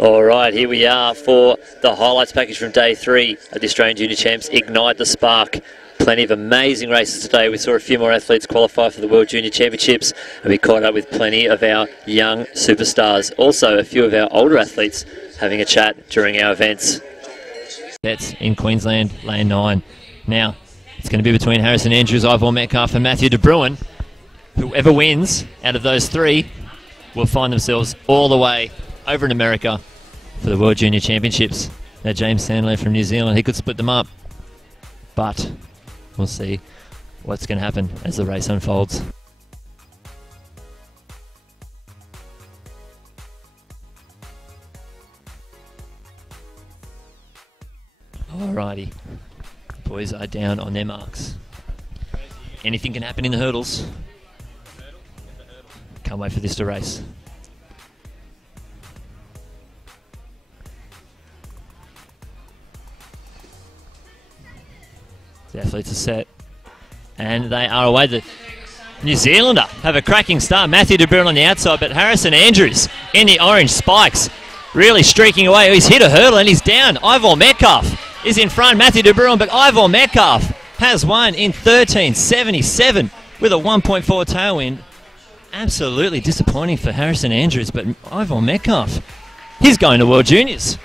All right, here we are for the highlights package from day 3 of the Australian Junior Champs. Ignite the Spark. Plenty of amazing races today. We saw a few more athletes qualify for the World Junior Championships, and we caught up with plenty of our young superstars. Also, a few of our older athletes having a chat during our events. That's in Queensland, lane 9. Now, it's going to be between Harrison Andrews, Ivor Metcalf and Matthew De Bruin. Whoever wins out of those 3 will find themselves all the way over in America for the World Junior Championships. Now, James Sandler from New Zealand, he could split them up, but we'll see what's going to happen as the race unfolds. Alrighty, the boys are down on their marks. Anything can happen in the hurdles. Can't wait for this to race. The athletes are set, and they are away. The New Zealander have a cracking start. Matthew De Bruin on the outside, but Harrison Andrews in the orange spikes, really streaking away. He's hit a hurdle and he's down. Ivor Metcalf is in front. Matthew De Bruin, but Ivor Metcalf has won in 13.77 with a 1.4 tailwind. Absolutely disappointing for Harrison Andrews, but Ivor Metcalf, he's going to World Juniors.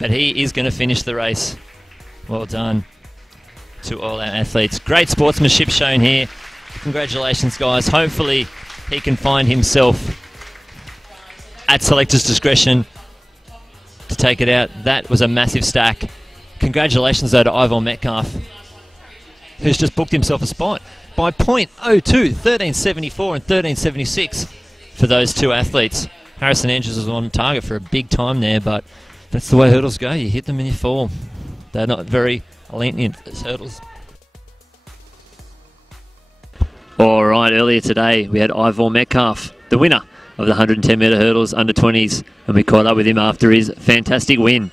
But he is going to finish the race. Well done to all our athletes. Great sportsmanship shown here. Congratulations, guys. Hopefully he can find himself at selector's discretion to take it out. That was a massive stack. Congratulations, though, to Ivor Metcalf, who's just booked himself a spot by .02, 13.74 and 13.76 for those 2 athletes. Harrison Andrews was on target for a big time there, but that's the way hurdles go. You hit them and you fall. They're not very lenient, those hurdles. All right, earlier today we had Ivor Metcalf, the winner of the 110-metre hurdles under 20s, and we caught up with him after his fantastic win.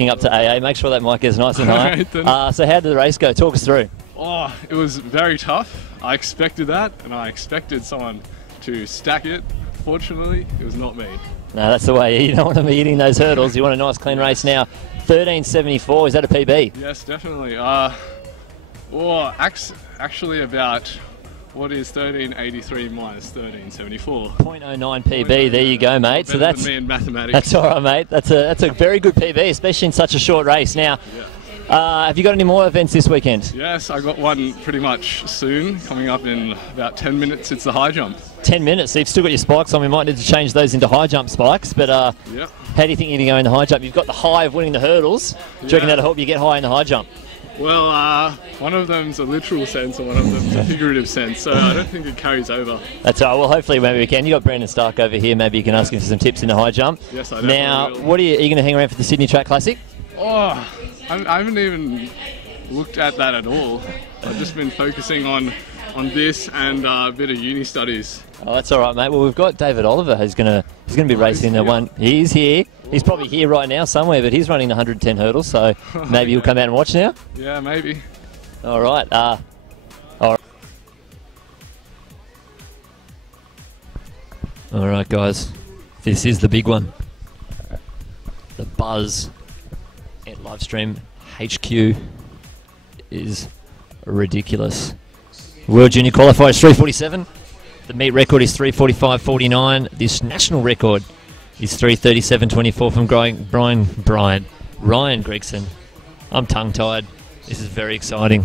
Up to AA, make sure that mic gets nice and high. So how did the race go? Talk us through. Oh, it was very tough. I expected that, and I expected someone to stack it. Fortunately, it was not me. No, that's the way. You don't want to be hitting those hurdles. You want a nice clean race now. 13.74, is that a PB? Yes, definitely. Actually about, what is 13.83 minus 13.74? 0.09 PB, there you go, mate. So that's me in mathematics. That's all right, mate. That's a very good PB, especially in such a short race. Now, have you got any more events this weekend? Yes, I got one pretty much soon, coming up in about 10 minutes. It's the high jump. 10 minutes, so you've still got your spikes on. We might need to change those into high jump spikes, but how do you think you're going to go in the high jump? You've got the high of winning the hurdles. Do you reckon that'll help you get high in the high jump? Well, one of them's a literal sense and one of them's a figurative sense, so I don't think it carries over. That's all right. Well, hopefully maybe we can. You've got Brandon Stark over here. Maybe you can ask him for some tips in the high jump. Yes, I Now, will. What are you going to hang around for the Sydney Track Classic? Oh, I haven't even looked at that at all. I've just been focusing on this and a bit of uni studies. Oh, that's all right, mate. Well, we've got David Oliver who's going to be racing the one. He's here. He's probably here right now somewhere, but he's running the 110 hurdles, so maybe you'll come out and watch now? Yeah, maybe. All right. All right. All right, guys. This is the big one. The buzz at Livestream HQ is ridiculous. World Junior qualifier is 3:47. The meet record is 3:45.49. This national record is 3:37.24 from Ryan Gregson. I'm tongue-tied. This is very exciting.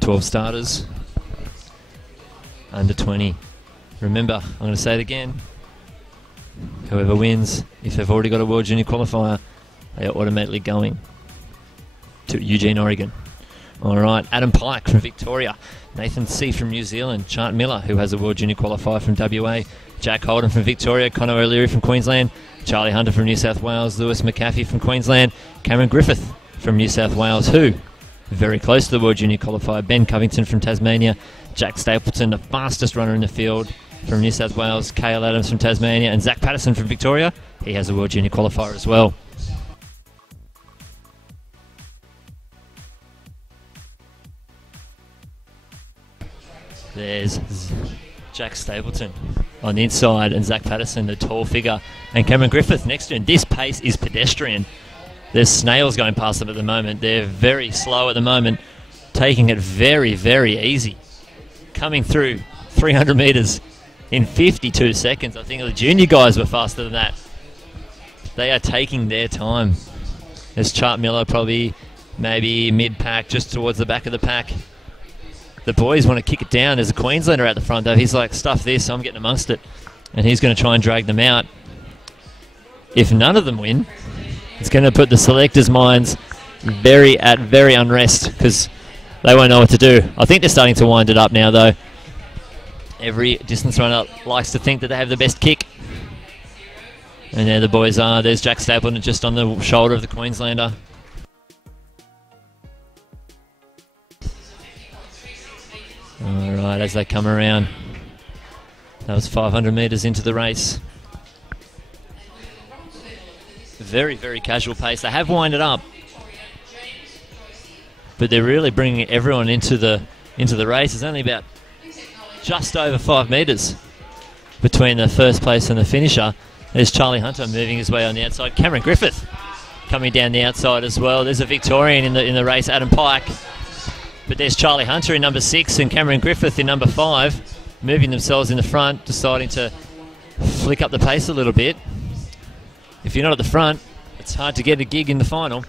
$12 starters, under 20. Remember, I'm going to say it again. Whoever wins, if they've already got a World Junior qualifier, they are automatically going to Eugene, Oregon. All right, Adam Pike from Victoria, Nathan C from New Zealand, Chart Miller, who has a World Junior qualifier from WA, Jack Holden from Victoria, Connor O'Leary from Queensland, Charlie Hunter from New South Wales, Lewis McAfee from Queensland, Cameron Griffith from New South Wales, who very close to the World Junior qualifier, Ben Covington from Tasmania, Jack Stapleton, the fastest runner in the field from New South Wales, Cale Adams from Tasmania, and Zach Patterson from Victoria. He has a World Junior qualifier as well. There's Jack Stapleton on the inside and Zach Patterson, the tall figure, and Cameron Griffith next to him. This pace is pedestrian. There's snails going past them at the moment. They're very slow at the moment, taking it very, very easy. Coming through 300 metres in 52 seconds. I think the junior guys were faster than that. They are taking their time. There's Chart Miller probably maybe mid-pack, just towards the back of the pack. The boys want to kick it down. There's a Queenslander at the front though. He's like, stuff this, I'm getting amongst it. And he's going to try and drag them out. If none of them win, it's going to put the selectors' minds very unrest, because they won't know what to do. I think they're starting to wind it up now though. Every distance runner likes to think that they have the best kick. And there the boys are. There's Jack Stapleton just on the shoulder of the Queenslander. Alright, as they come around. That was 500 metres into the race. Very, very casual pace. They have winded up, but they're really bringing everyone into the race. There's only about just over 5 metres between the first place and the finisher. There's Charlie Hunter moving his way on the outside. Cameron Griffith coming down the outside as well. There's a Victorian in the race, Adam Pike. But there's Charlie Hunter in number 6 and Cameron Griffith in number 5, moving themselves in the front, deciding to flick up the pace a little bit. If you're not at the front, it's hard to get a gig in the final.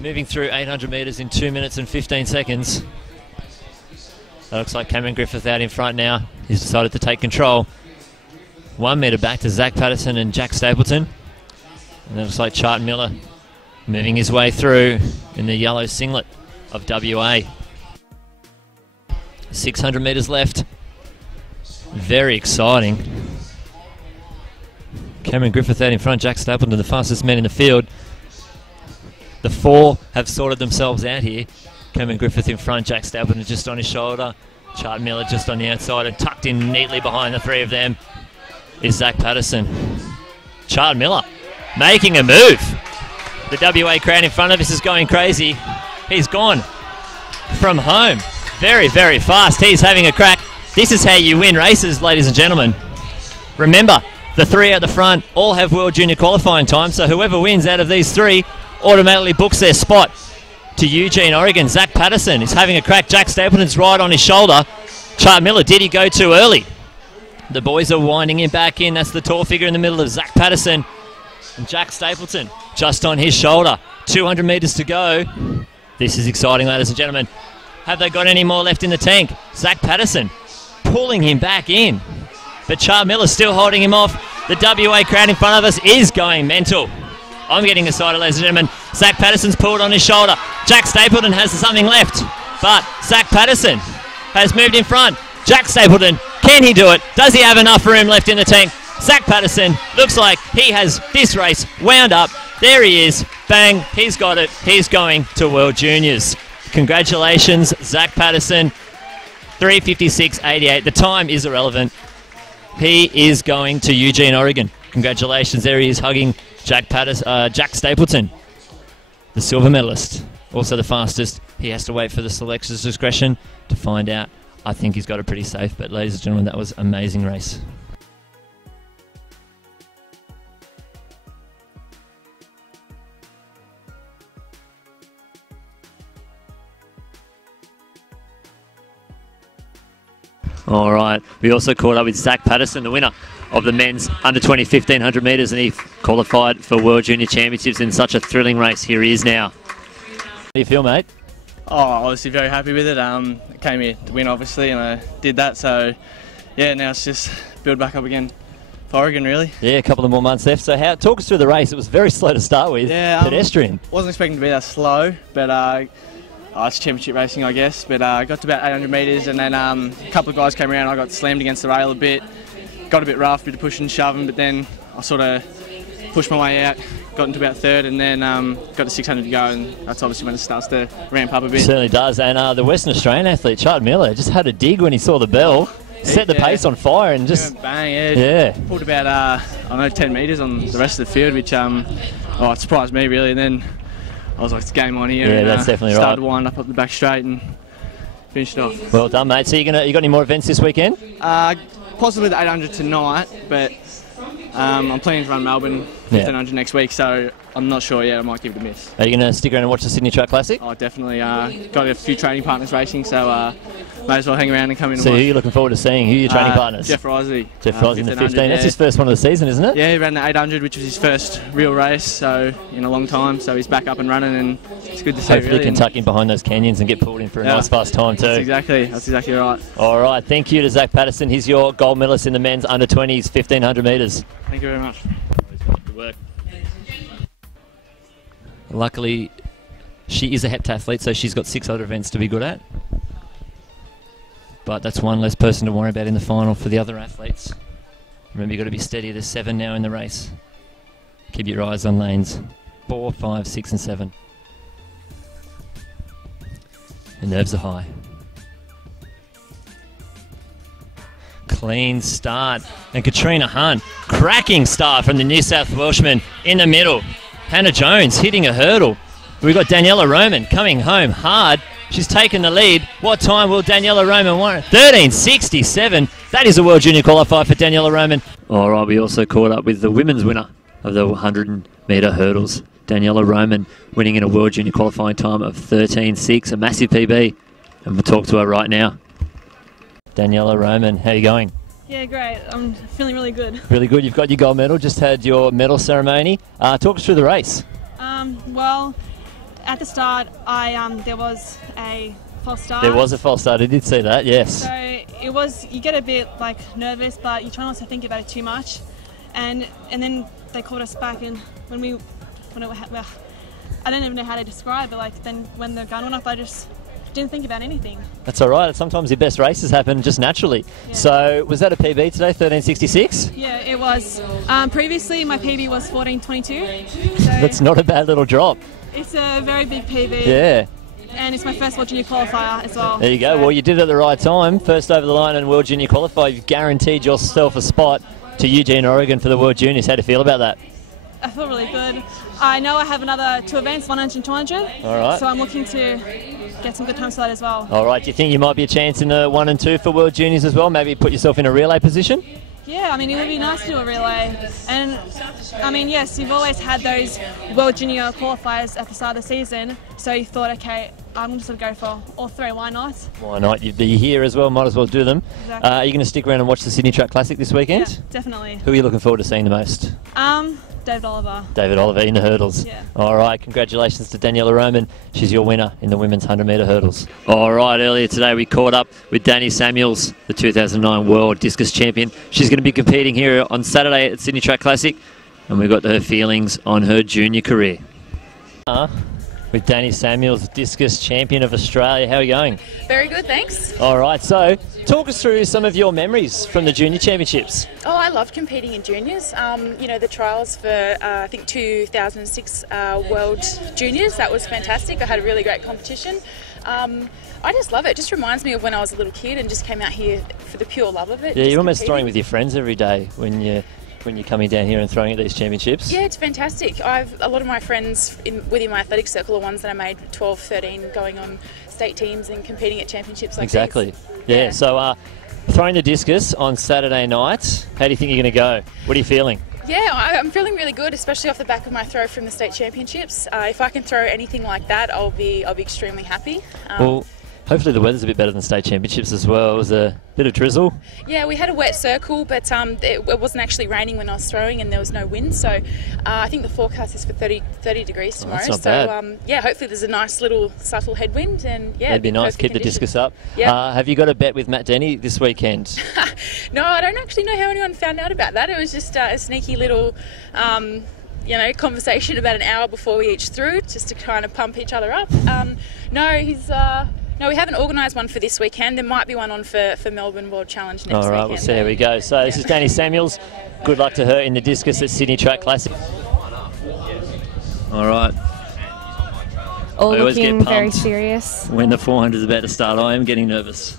Moving through 800 metres in 2 minutes and 15 seconds. That looks like Cameron Griffith out in front now. He's decided to take control. 1 metre back to Zach Patterson and Jack Stapleton. And that looks like Chart Miller moving his way through in the yellow singlet of WA. 600 metres left. Very exciting. Cameron Griffith out in front, Jack Stapleton, the fastest man in the field. The 4 have sorted themselves out here. Cameron Griffith in front, Jack Stapleton just on his shoulder. Chart Miller just on the outside, and tucked in neatly behind the 3 of them is Zach Patterson. Chart Miller making a move. The WA crowd in front of us is going crazy. He's gone from home very, very fast. He's having a crack. This is how you win races, ladies and gentlemen. Remember, the 3 at the front all have World Junior qualifying time, so whoever wins out of these 3 automatically books their spot to Eugene, Oregon. Zach Patterson is having a crack. Jack Stapleton's right on his shoulder. Chart Miller, did he go too early? The boys are winding him back in. That's the tall figure in the middle of Zach Patterson. And Jack Stapleton just on his shoulder. 200 metres to go. This is exciting, ladies and gentlemen. Have they got any more left in the tank? Zach Patterson pulling him back in. But Chart Miller still holding him off. The WA crowd in front of us is going mental. I'm getting excited, ladies and gentlemen. Zach Patterson's pulled on his shoulder. Jack Stapleton has something left. But Zach Patterson has moved in front. Jack Stapleton, can he do it? Does he have enough room left in the tank? Zach Patterson looks like he has this race wound up. There he is. Bang, he's got it. He's going to World Juniors. Congratulations, Zach Patterson. 3:56.88. The time is irrelevant. He is going to Eugene, Oregon. Congratulations. There he is hugging Jack Stapleton, the silver medalist. Also the fastest. He has to wait for the selector's discretion to find out. I think he's got it pretty safe. But ladies and gentlemen, that was an amazing race. All right, we also caught up with Zach Patterson, the winner of the men's under-20 1500 metres, and he qualified for World Junior Championships in such a thrilling race. Here he is now. How do you feel, mate? Oh, obviously very happy with it. I came here to win, obviously, and I did that. So, yeah, now it's just build back up again for Oregon, really. Yeah, a couple of more months left. So, talk us through the race. It was very slow to start with. Yeah, pedestrian. Wasn't expecting to be that slow, but it's championship racing, I guess. But I got to about 800 metres, and then a couple of guys came around. I got slammed against the rail a bit. Got a bit rough, a bit of pushing and shoving, but then I sort of pushed my way out, got into about third, and then got to 600 to go, and that's obviously when it starts to ramp up a bit. It certainly does, and the Western Australian athlete, Chart Miller, just had a dig when he saw the bell, set the pace on fire, and just... Bang, yeah. Pulled about, 10 metres on the rest of the field, which it surprised me, really, and then I was like, it's game on here. Yeah, and, that's definitely started right. to wind up the back straight, and finished off. Well done, mate. So you got any more events this weekend? Possibly the 800 tonight, but I'm planning to run Melbourne 1500 next week, so I'm not sure yet. I might give it a miss. Are you going to stick around and watch the Sydney Track Classic? Oh, definitely. Got a few training partners racing, so may as well hang around and come in and So watch. who are you looking forward to seeing? Who are your training partners? Jeff Risley. Jeff Risley in the 15. Yeah. That's his first one of the season, isn't it? Yeah, he ran the 800, which was his first real race, so in a long time. So he's back up and running, and it's good to see. Hopefully really. he can tuck in behind those canyons and get pulled in for a nice fast time too. That's exactly right. All right, thank you to Zach Patterson. He's your gold medalist in the men's under 20s 1500 metres. Thank you very much. Good work. Luckily, she is a heptathlete, so she's got 6 other events to be good at. But that's one less person to worry about in the final for the other athletes. Remember, you've got to be steady. There's 7 now in the race. Keep your eyes on lanes 4, 5, 6 and 7. The nerves are high. Clean start. And Katrina Hunt, cracking start from the New South Welshman in the middle. Hannah Jones hitting a hurdle. We've got Daniela Roman coming home hard. She's taken the lead. What time will Daniela Roman want? 13:67. That is a World Junior qualifier for Daniela Roman. All right, we also caught up with the women's winner of the 100-metre hurdles. Daniela Roman winning in a World Junior qualifying time of 13:06, a massive PB. And we'll talk to her right now. Daniela Roman, how are you going? Yeah, great. I'm feeling really good. Really good. You've got your gold medal. Just had your medal ceremony. Talk us through the race. Well, at the start, there was a false start. There was a false start. I did see that. Yes. So it was. You get a bit nervous, but you try not to think about it too much. And then they called us back, and I don't even know how to describe it. Then when the gun went off, I just didn't think about anything. That's all right. Sometimes your best races happen just naturally. Yeah. So was that a PB today, 13:66? Yeah, it was. Previously, my PB was 14:22. So that's not a bad little drop. It's a very big PB. Yeah. And it's my first World Junior qualifier as well. There you go. Well, you did it at the right time. First over the line in World Junior qualifier. You've guaranteed yourself a spot to Eugene, Oregon for the World Juniors. How do you feel about that? I feel really good. I know I have another 2 events, 100 and 200. All right. So I'm looking to get some good times for that as well. All right. Do you think you might be a chance in the 1 and 2 for World Juniors as well? Maybe put yourself in a relay position? Yeah, I mean, it would be nice to do a relay. And, I mean, yes, you've always had those World Junior qualifiers at the start of the season. So you thought, okay, I'm just going to go for all 3. Why not? Why not? You'd be here as well. Might as well do them. Exactly. Are you going to stick around and watch the Sydney Track Classic this weekend? Yeah, definitely. Who are you looking forward to seeing the most? David Oliver. David Oliver in the hurdles. Yeah. All right, congratulations to Daniela Roman. She's your winner in the women's 100-metre hurdles. All right, earlier today we caught up with Danny Samuels, the 2009 World Discus Champion. She's going to be competing here on Saturday at Sydney Track Classic, and we got her feelings on her junior career. With Danny Samuels, Discus Champion of Australia. How are you going? Very good, thanks. All right, so talk us through some of your memories from the Junior Championships. Oh, I loved competing in juniors. You know, the trials for, I think, 2006 World Juniors, that was fantastic. I had a really great competition. I just love it. It just reminds me of when I was a little kid and just came out here for the pure love of it. Yeah, you're almost throwing with your friends every day when you're coming down here and throwing at these championships. Yeah, it's fantastic. A lot of my friends within my athletic circle are ones that I made 12, 13, going on state teams and competing at championships like exactly. these. Yeah, so throwing the discus on Saturday night, how do you think you're going to go? What are you feeling? Yeah, I'm feeling really good, especially off the back of my throw from the state championships. If I can throw anything like that, I'll be extremely happy. Well, hopefully the weather's a bit better than state championships as well. It was a bit of drizzle. Yeah, we had a wet circle, but it wasn't actually raining when I was throwing, and there was no wind. So I think the forecast is for 30 degrees tomorrow. That's not bad. Yeah, hopefully there's a nice little subtle headwind, and yeah, that'd be nice. Keep the discus up. Yep. Have you got a bet with Matt Denny this weekend? No, I don't actually know how anyone found out about that. It was just a sneaky little conversation about an hour before we each threw, just to kind of pump each other up. No, we haven't organised one for this weekend. There might be one on for Melbourne World Challenge next weekend. All right, we'll see how we go. So this is Danny Samuels. Good luck to her in the discus at Sydney Track Classic. All right. All looking very serious. When the 400 is about to start, I am getting nervous.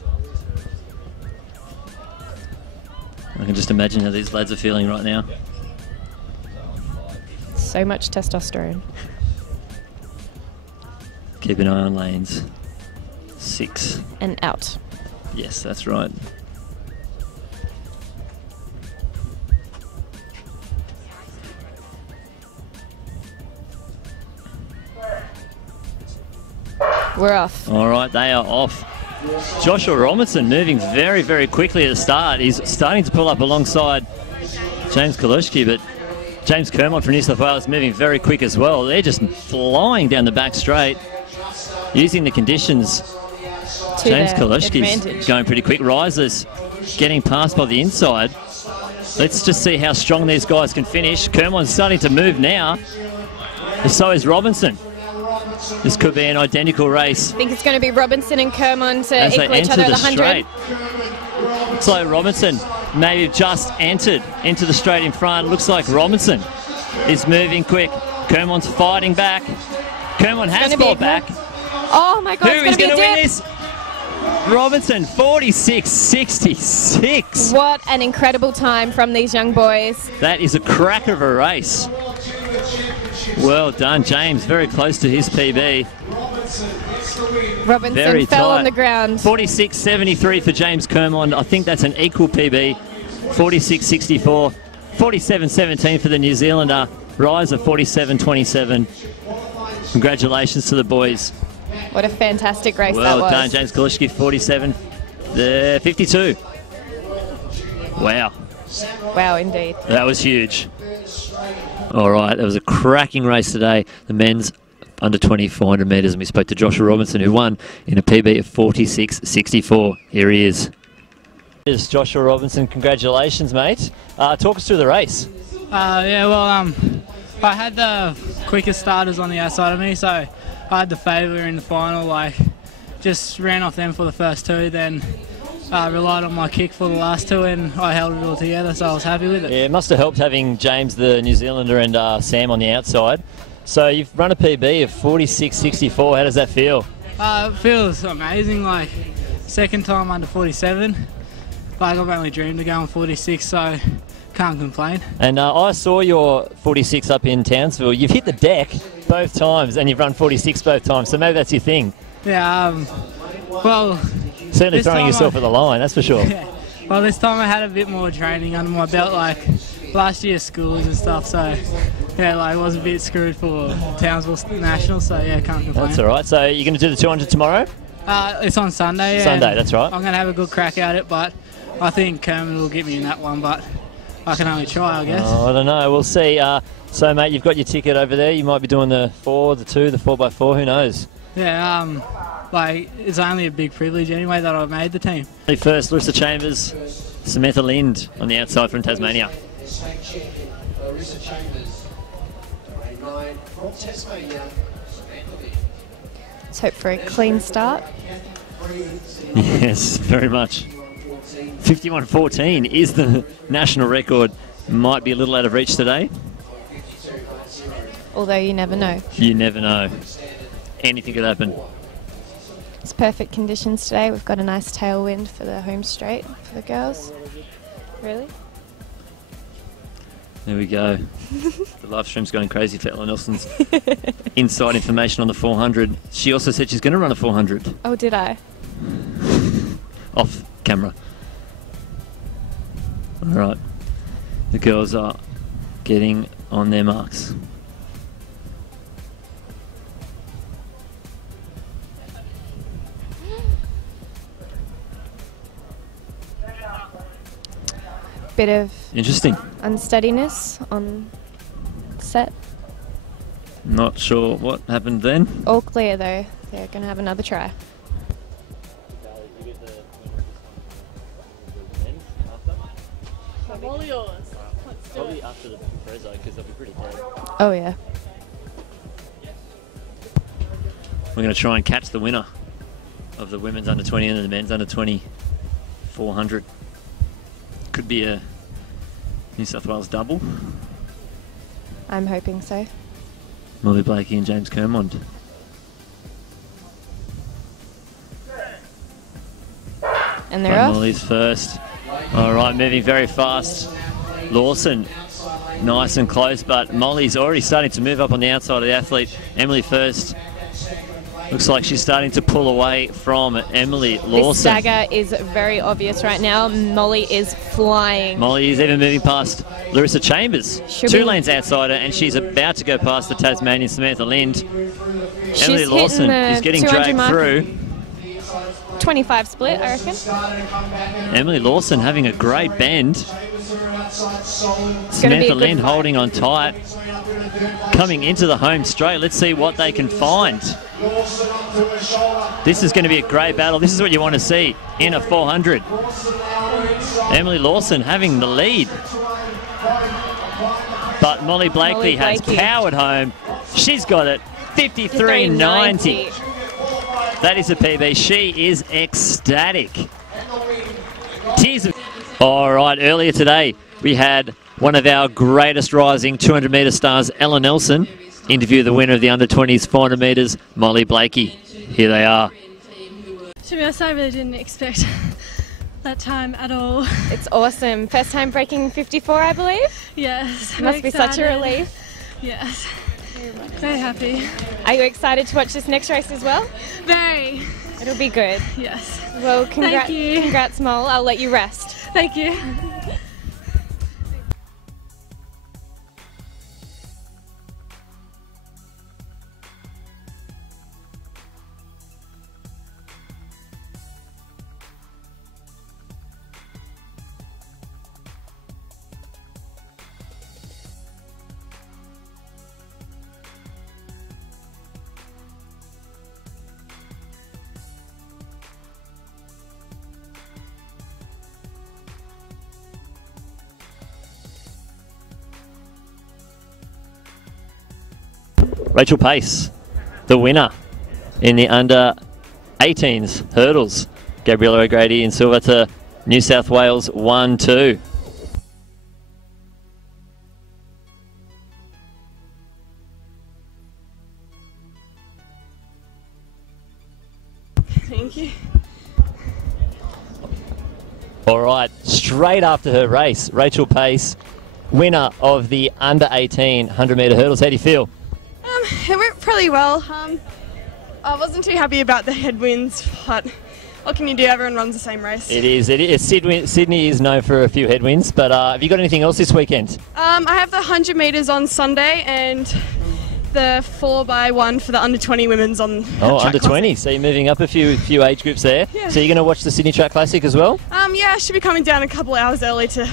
I can just imagine how these lads are feeling right now. So much testosterone. Keep an eye on lanes. 6. And out. Yes, that's right. We're off. All right, they are off. Joshua Robinson moving very, very quickly at the start. He's starting to pull up alongside James Kalushki, but James Kermond from New South Wales moving very quick as well. They're just flying down the back straight, using the conditions. James Kalushki's going pretty quick. Risers getting past by the inside. Let's just see how strong these guys can finish. Kermond's starting to move now. And so is Robinson. This could be an identical race. I think it's going to be Robinson and Kermond to equal each other at the 100. So Robinson maybe just entered into the straight in front. Looks like Robinson is moving quick. Kermond's fighting back. Kermond has fought back. Oh my God, Who is going to win this? Robinson, 46.66. What an incredible time from these young boys. That is a cracker of a race. Well done, James. Very close to his PB. Robinson very fell tight. on the ground. 46.73 for James Kermond. I think that's an equal PB. 46.64. 47.17 for the New Zealander. Riser 47.27. Congratulations to the boys. What a fantastic race that was. Well done, James Kalushki, 47.52. Wow. Wow, indeed. That was huge. All right, that was a cracking race today. The men's under 20 400 metres, and we spoke to Joshua Robinson, who won in a PB of 46.64. Here he is. Here's Joshua Robinson. Congratulations, mate. Talk us through the race. Yeah, well, I had the quickest starters on the outside of me, so I had the favour in the final. Like, just ran off them for the first two, then relied on my kick for the last two, and I held it all together, so I was happy with it. Yeah, it must have helped having James, the New Zealander, and Sam on the outside. So you've run a PB of 46.64. How does that feel? It feels amazing. Like, second time under 47. Like, I've only dreamed of going 46, so can't complain. And I saw your 46 up in Townsville. You've hit the deck both times, and you've run 46 both times. So maybe that's your thing. Yeah. Well. Certainly throwing yourself at the line, that's for sure. Yeah. Well, this time I had a bit more training under my belt, like last year's schools and stuff, so yeah, like I was a bit screwed for Townsville Nationals, so yeah, can't complain. That's all right. So you're going to do the 200 tomorrow? It's on Sunday. Sunday, that's right. I'm going to have a good crack at it, but I think Kermond will get me in that one, but I can only try, I guess. Oh, I don't know. We'll see. So, mate, you've got your ticket over there. You might be doing the 4, the 2, the 4x4. Who knows? Yeah, like, it's only a big privilege anyway that I've made the team. First, Larissa Chambers, Samantha Lind on the outside from Tasmania. Let's hope for a clean start. Yes, very much. 51.14 is the national record. Might be a little out of reach today. Although you never know. You never know. Anything could happen. It's perfect conditions today. We've got a nice tailwind for the home straight for the girls. Really? There we go. The live stream's going crazy for Ella Nelson's inside information on the 400. She also said she's going to run a 400. Oh, did I? Off camera. All right. The girls are getting on their marks. Bit of interesting unsteadiness on set. Not sure what happened then. All clear though. They're going to have another try. All yours. Probably after the Prezzo, because they'll be pretty dead. Oh yeah. We're going to try and catch the winner of the women's under 20 and the men's under 20 400. Could be a New South Wales double. I'm hoping so. Molly Blakey and James Kermond. And they're off. Molly's first. All right, moving very fast. Lawson, nice and close, but Molly's already starting to move up on the outside of the athlete. Emily first. Looks like she's starting to pull away from Emily Lawson. This stagger is very obvious right now. Molly is flying. Molly is even moving past Larissa Chambers. Two lanes outside her, and she's about to go past the Tasmanian Samantha Lind. Emily Lawson is getting dragged through. 25 split, I reckon. Emily Lawson having a great bend. Samantha Lind holding on tight. Coming into the home straight. Let's see what they can find. This is going to be a great battle. This is what you want to see in a 400. Emily Lawson having the lead. But Molly Blakely has powered home. She's got it. 53.90. That is a PB. She is ecstatic. Tears of... All right, earlier today we had one of our greatest rising 200-metre stars, Ella Nelson, interview the winner of the under-20s 400 metres, Molly Blakey. Here they are. To be honest, I really didn't expect that time at all. It's awesome. First time breaking 54, I believe? Yes. Must be such a relief. Yes. Very happy. Are you excited to watch this next race as well? Very. It'll be good. Yes. Well, Thank you. Congrats, Mol. I'll let you rest. Thank you. Rachel Pace, the winner in the under-18s hurdles. Gabriella O'Grady in silver to New South Wales 1-2. Thank you. All right, straight after her race, Rachel Pace, winner of the under-18 100-metre hurdles. How do you feel? It went pretty well. I wasn't too happy about the headwinds, but what can you do? Everyone runs the same race. It is. Sydney is known for a few headwinds, but have you got anything else this weekend? I have the 100 metres on Sunday and the 4x1 for the under-20 women's on under-20. So you're moving up a few age groups there. Yeah. So you're going to watch the Sydney Track Classic as well? Yeah, I should be coming down a couple of hours early to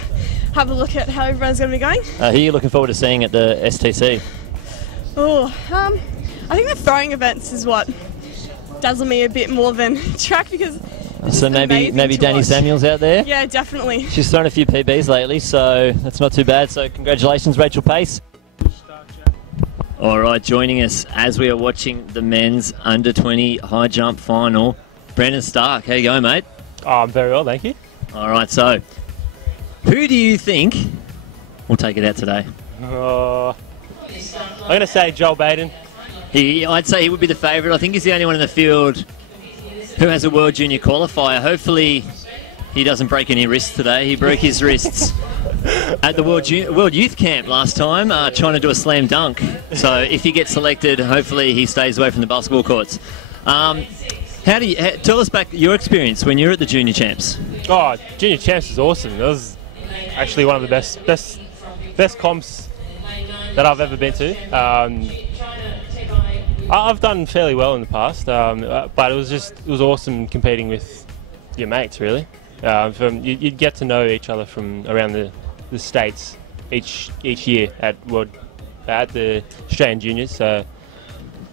have a look at how everyone's going to be going. Who are you looking forward to seeing at the STC? Oh, I think the throwing events is what dazzle me a bit more than track because. So maybe Danny Samuels out there? Yeah, definitely. She's thrown a few PBs lately, so that's not too bad. So congratulations, Rachel Pace. All right, joining us as we are watching the men's under-20 high jump final, Brandon Stark. How you going, mate? Oh, I'm very well, thank you. All right, so who do you think will take it out today? I'm going to say Joel Baden. I'd say he would be the favourite. I think he's the only one in the field who has a World Junior qualifier. Hopefully he doesn't break any wrists today. He broke his wrists at the World Youth Camp last time, trying to do a slam dunk. So if he gets selected, hopefully he stays away from the basketball courts. Tell us back your experience when you were at the Junior Champs. Oh, Junior Champs is awesome. It was actually one of the best comps that I've ever been to. I've done fairly well in the past, but it was awesome competing with your mates, really. You'd get to know each other from around the states each year at the Australian Juniors. So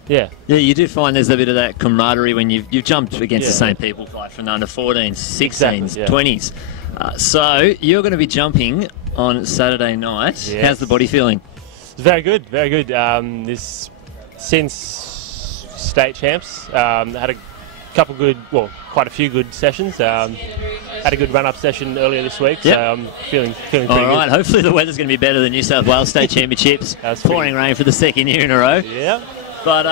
yeah, you do find there's a bit of that camaraderie when you've jumped against the same people, like from the under 14s, 16s, 20s. So you're going to be jumping on Saturday night. Yes. How's the body feeling? It's very good, very good. Since state champs, had quite a few good sessions. Had a good run-up session earlier this week, so I'm feeling pretty good. All right, hopefully the weather's going to be better than New South Wales State Championships. Pouring rain for the second year in a row. Yeah. But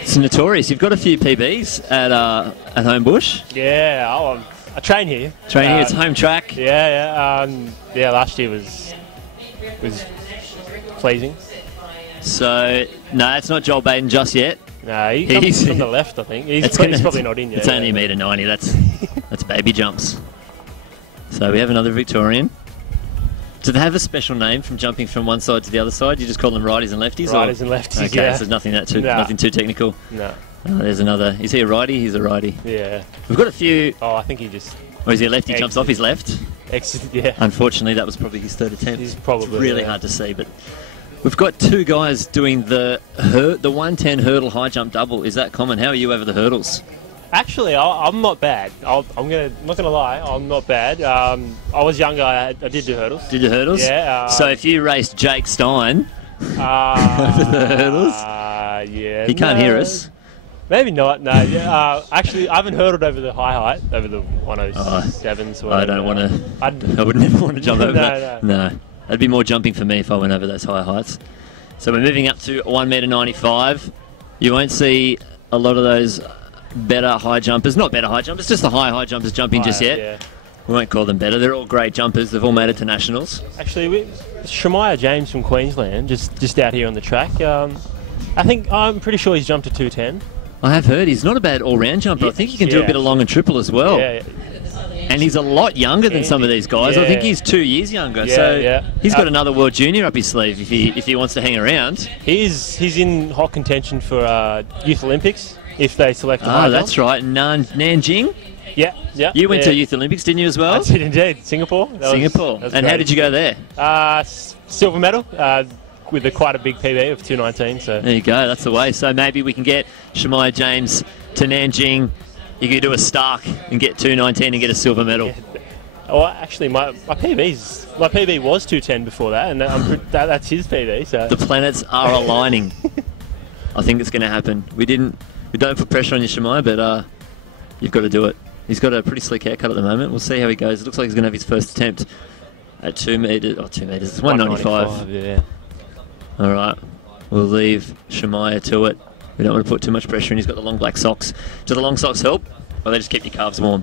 it's notorious. You've got a few PBs at Homebush. Yeah, I train here. It's home track. Yeah. Last year was pleasing. So no, it's not Joel Baden just yet. No, he comes from the left, I think. He's probably not in yet. It's only $1.90 m. That's baby jumps. So we have another Victorian. Do they have a special name from jumping from one side to the other side? You just call them righties and lefties? Righties and lefties, okay, yeah. so there's nothing too technical. No. There's another. Is he a righty? He's a righty. Yeah. We've got a few. Oh, I think he just. Or is he a lefty? Jumps off his left. Yeah. Unfortunately, that was probably his third attempt. He's probably it's really hard to see, but we've got two guys doing the 110 hurdle high jump double. Is that common? How are you over the hurdles? Actually, I'm not bad. I'm not gonna lie. I'm not bad. I was younger. I did do hurdles. Did you hurdles? Yeah. So if you raced Jake Stein over the hurdles, yeah. He can't hear us. Maybe not. No. Yeah. Actually, I haven't hurdled over the high height, over the 107s. Or I don't want to. I would never want to jump over that. No. That'd be more jumping for me if I went over those high heights. So we're moving up to 1.95 m. You won't see a lot of those better high jumpers. Not better high jumpers, just the high jumpers jumping just yet. Yeah. We won't call them better. They're all great jumpers. They've all made it to nationals. Actually, Shemaiah James from Queensland, just out here on the track. I'm pretty sure he's jumped to 210. I have heard he's not a bad all-round jumper. I think he can do a bit of long and triple as well. Yeah. And he's a lot younger than some of these guys. Yeah. I think he's 2 years younger. He's got another World Junior up his sleeve if he wants to hang around. He's in hot contention for Youth Olympics if they select a high jump. That's right. Nanjing? Yeah. You went to Youth Olympics, didn't you, as well? I did indeed. Singapore. Singapore. And how did you go there? Silver medal. With quite a big PB of 219. So there you go, that's the way. So maybe we can get Shemaiah James to Nanjing. You could do a Stark and get 219 and get a silver medal. Yeah. Oh, actually, my PB was 210 before that, and that's his PB. So the planets are aligning. I think it's going to happen. We don't put pressure on you, Shemaiah, but you've got to do it. He's got a pretty slick haircut at the moment. We'll see how he goes. It looks like he's going to have his first attempt at 2 metres. Oh, 2 metres. It's 195. Yeah. All right, we'll leave Shemaiah to it. We don't want to put too much pressure in. He's got the long black socks. Do the long socks help, or they just keep your calves warm?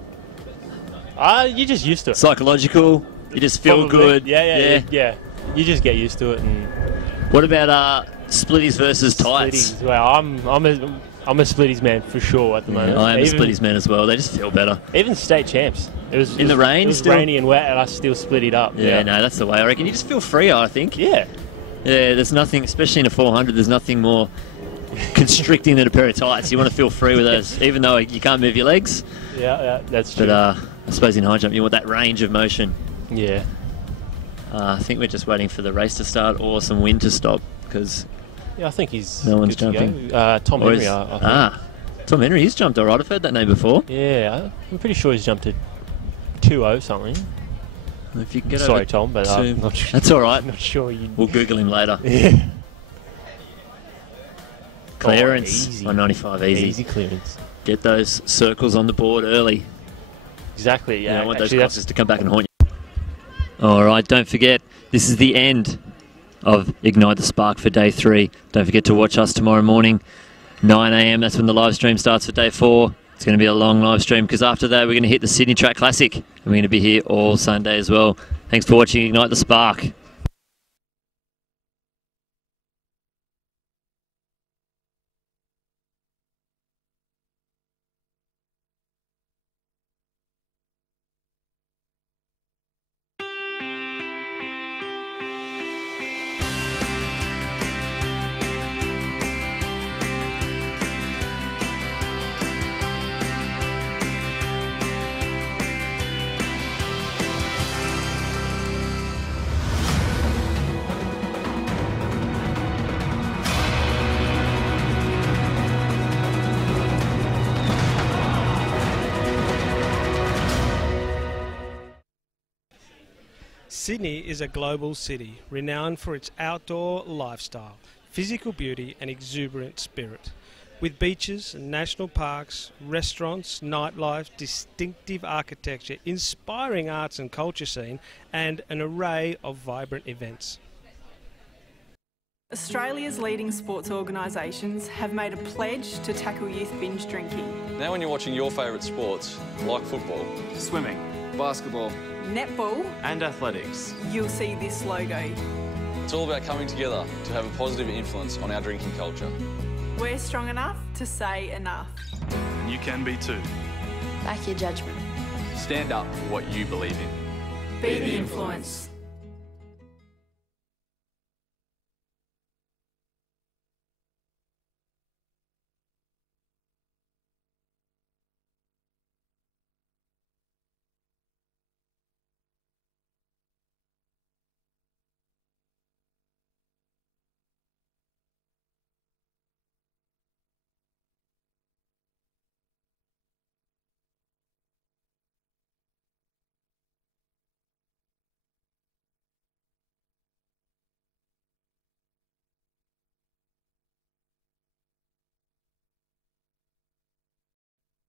You're just used to it. Psychological. You just feel good. Yeah. You just get used to it. And what about splitties versus tights? Splitties. Well, I'm a splitties man for sure at the moment. I am a splitties man as well. They just feel better. Even state champs. It was in the rain. It was rainy and wet, and I still split it up. Yeah, no, that's the way. I reckon you just feel freer. I think. Yeah. Yeah, there's nothing, especially in a 400, there's nothing more constricting than a pair of tights. You want to feel free with those, even though you can't move your legs. Yeah, that's true. But I suppose in high jump, you want that range of motion. Yeah. I think we're just waiting for the race to start or some wind to stop, because I think he's no one's jumping. Tom Henry, I think. Tom Henry, he's jumped all right. I've heard that name before. Yeah, I'm pretty sure he's jumped to 2.0 something. If you can get Sorry, Tom, but I'm not sure. That's all right. I'm not sure We'll Google him later. Yeah. Clearance. Easy. 195 easy. Easy clearance. Get those circles on the board early. Exactly, yeah. You don't want those crosses to come back and haunt you. All right, don't forget, this is the end of Ignite the Spark for day 3. Don't forget to watch us tomorrow morning, 9 a.m. That's when the live stream starts for day 4. It's going to be a long live stream because after that we're going to hit the Sydney Track Classic and we're going to be here all Sunday as well. Thanks for watching Ignite the Spark. Sydney is a global city, renowned for its outdoor lifestyle, physical beauty and exuberant spirit. With beaches, national parks, restaurants, nightlife, distinctive architecture, inspiring arts and culture scene, and an array of vibrant events. Australia's leading sports organisations have made a pledge to tackle youth binge drinking. Now when you're watching your favourite sports, like football, swimming, basketball, netball and athletics, you'll see this logo. It's all about coming together to have a positive influence on our drinking culture. We're strong enough to say enough. And you can be too. Back your judgment. Stand up for what you believe in. Be the influence.